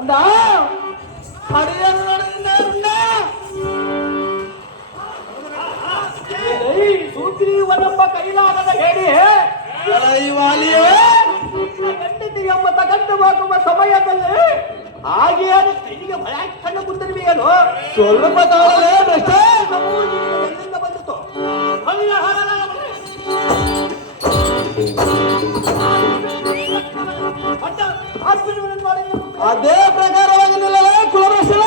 ಬಂದ ಸುಗ್ರೀವನೆಂಬ ಕೈಲಾಗದ ಹೇಳಿ ಗಂಡಿತಿ ಎಂಬ ತಗಂಡು ಹೋಗುವ ಸಮಯದಲ್ಲಿ ಹಾಗೆಯೇ ಕೈಗೆ ಭಯ ಕಣ್ಣು ಕುಂದಿರ್ಬೇಕೇನು ಸ್ವಲ್ಪ ತಾಳಲೇ ಎಲ್ಲಿಂದ ಬಂದಿತ್ತು ಅದೇ ಪ್ರಕಾರವಾಗಿ ನಿಲ್ಲಲೇ ಕುಲರಕ್ಷಣ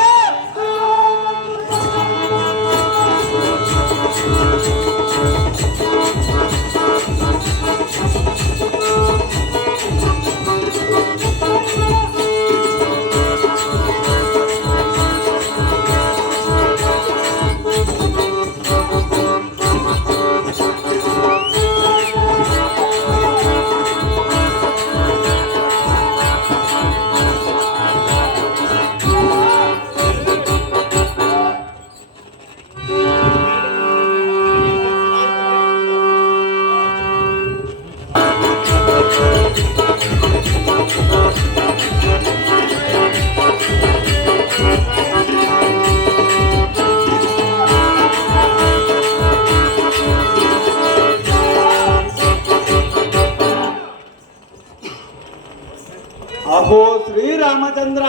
ಅಹೋ ಶ್ರೀರಾಮಚಂದ್ರ,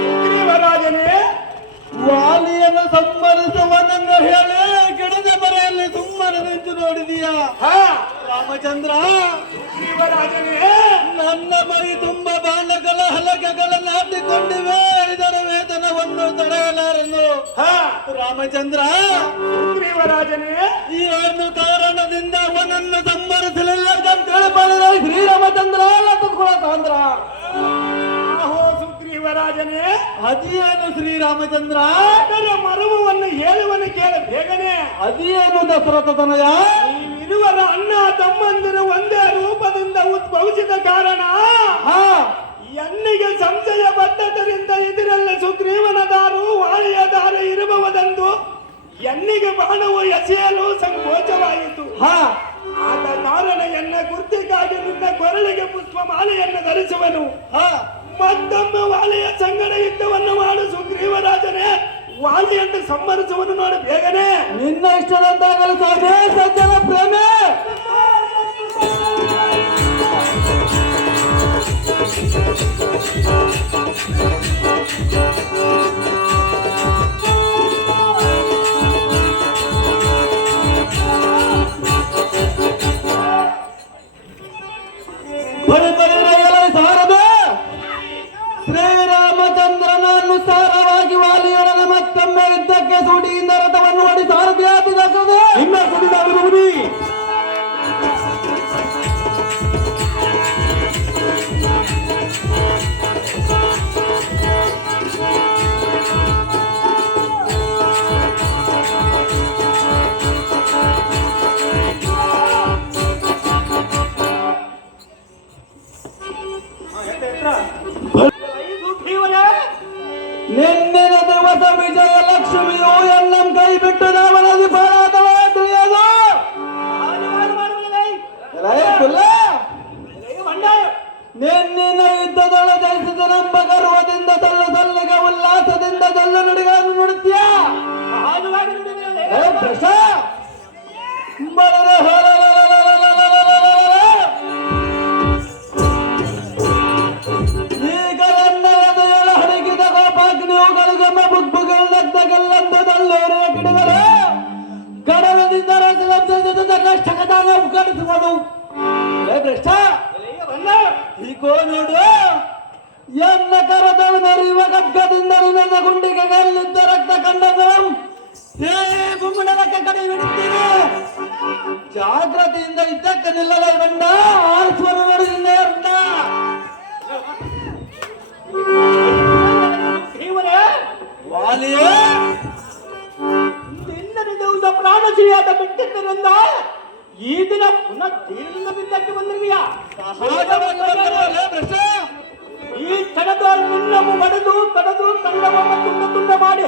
ಸುಗ್ರೀವರಾಜನೇ, ವಾಲಿಯನ್ನು ಸಂಬರಿಸುವನೆಂದು ಹೇಳಿ ಗಿಡದ ಬರೆಯಲ್ಲಿ ಸುಮ್ಮನೆ ನಿಂತು ನೋಡಿದೀಯಾ? ರಾಮಚಂದ್ರ, ಸುಗ್ರೀವರಾಜನೇ, ನನ್ನ ಮೈ ತುಂಬ ಬಾಣಗಳ ಹಲಗೆಗಳನ್ನು ಹಾಕಿಕೊಂಡಿವೆ, ಇದರ ವೇತನವನ್ನು ತಡೆಯಲಾರನು. ರಾಮಚಂದ್ರ, ಸುಗ್ರೀವರಾಜನೇ, ಏನು ಕಾರಣದಿಂದ ಅವನನ್ನು ಸಂಬರಿಸಲಿಲ್ಲ ಅಂತೇಳಿ ಬರೆದ ಶ್ರೀರಾಮಚಂದ್ರ ಸಾಂದ್ರ. ಆಹೋ ಸುಗ್ರೀವರಾಜನೇ, ಅದೇನು ಶ್ರೀರಾಮಚಂದ್ರ? ಅದರ ಮರ್ಮವನ್ನು ಹೇಳುವನು ಕೇಳ ಬೇಗನೆ. ಅದೇನು ದಶರಥ ತನಯ? ನೀವಿರುವರ ಅಣ್ಣ ತಮ್ಮಂದಿರು ಒಂದೇ ರೂಪದಿಂದ ಉದ್ಭವಿಸಿದ ಕಾರಣ ಎಣ್ಣಿಗೆ ಸಂಶಯ ಬದ್ಧತರಿಂದ ಇದರಲ್ಲಿ ಸುಗ್ರೀವನ ದಾರು ವಾಳಿಯ ದಾರು ಇರಬಹುದೆಂದು ಎಣ್ಣಿಗೆ ಬಾಣವು ಎಸೆಯಲು ಸಂಕೋಚವಾಯಿತು. ಆದ ಕಾರಣ ಎನ್ನ ಗುರ್ತಿಗಾಗಿ ನಿನ್ನ ಕೊರಳಿಗೆ ಪುಷ್ಪ ಮಾಲೆಯನ್ನು ಧರಿಸುವನು. ಮತ್ತೊಮ್ಮೆ ವಾಲಿಯ ಸಂಗಡ ಯುದ್ಧವನ್ನು ಮಾಡು ಸುಗ್ರೀವರಾಜನೇ. ವಾಲಿಯನ್ನು ಸಂಹರಿಸುವನು ನೋಡಿ ಬೇಗನೆ. ನಿನ್ನ ಇಷ್ಟದಂತಾಗಲು ಸಾಧ್ಯ ಸಜ್ಜನ ಪ್ರೇಮೆ. ಶ್ರೀರಾಮಚಂದ್ರನಾನುಸಾರವಾಗಿ ವಾಲಿಯೊಡನೆ ಮತ್ತೊಮ್ಮೆ ಯುದ್ಧಕ್ಕೆ ಸೂಟಿಯಿಂದ ರಥವನ್ನು ಓಡಿ ಸಾರಥಿಯಾಗಿದ್ದಾಗದೆ ಇನ್ನ ಸುಡಿದಾಗಬಹುದು. ನಿನ್ನಿನ ದಿವಸ ವಿಜಯಲಕ್ಷ್ಮಿಯು ಎನ್ನಂ ಕೈ ಬಿಟ್ಟು ನಾವನದಿ ಪಾರಾದವೇ ತಿಳಿಯದು. ನಿನ್ನಿನ ಯುದ್ಧದೊಳ ಜಯಿಸಿದನೆಂಬ ಗರ್ವದಿಂದ ಸಲ್ಲ ಸಲ್ಲಿಗೆ ಉಲ್ಲಾಸದಿಂದ ಸಲ್ಲ ನುಡಿಗಳನ್ನು ನುಡಿತೀಯ. ಈಗ ನನ್ನ ಎದೆಯೊಳ ಹಡಗಿದ ಗೋಪಾಗ್ನಿಯುಗಳಿಗೊಮ್ಮೆ ಬುಗ್ಬುಗೆಲ್ಲದ್ದಗೆಲ್ಲಂದು ತಳ್ಳೇರೆ ಗಿಡಗಳು ಕಡಲದಿಂದ ಕಷ್ಟಕದಾನ ಕಡಿಸುವುದು. ಹೀಗೋ ನೋಡು, ಎನ್ನ ಕರದಳು ಮೆರೆಯುವ ಗಡ್ಗದಿಂದ ನಿನ್ನ ಗುಂಡಿಗೆ ಗೆಲ್ಲಿದ್ದ ರಕ್ತ ಕಂಡಗಳು ಗುಮ್ಮಡಕ್ಕೆ ಕಡೆ ಬಿಡುತ್ತೀರಿ. ಜಾಗ್ರತೆಯಿಂದ ಇದ್ದಕ್ಕೆ ನಿಲ್ಲಲೇ ಬಂಡ ಆರಿಸುವ ನೋಡಿದಿಂದ ವಾಲಿಯೇ ದಿನದ ಪ್ರಾಣಶೀಯಾದ ಬಿಟ್ಟಿದ್ದರಿಂದ ಈ ದಿನ ಪುನಃ ತೀರ್ಥ ಬಿದ್ದಕ್ಕೆ ಬಂದಿರುವಿಯಾ? ಈ ಕ್ಷಣದ ನಿನ್ನವು ಬಡಿದು ಕಡದು ಕಳ್ಳವನ್ನು ತುಂಡು ತುಂಡ ಮಾಡಿ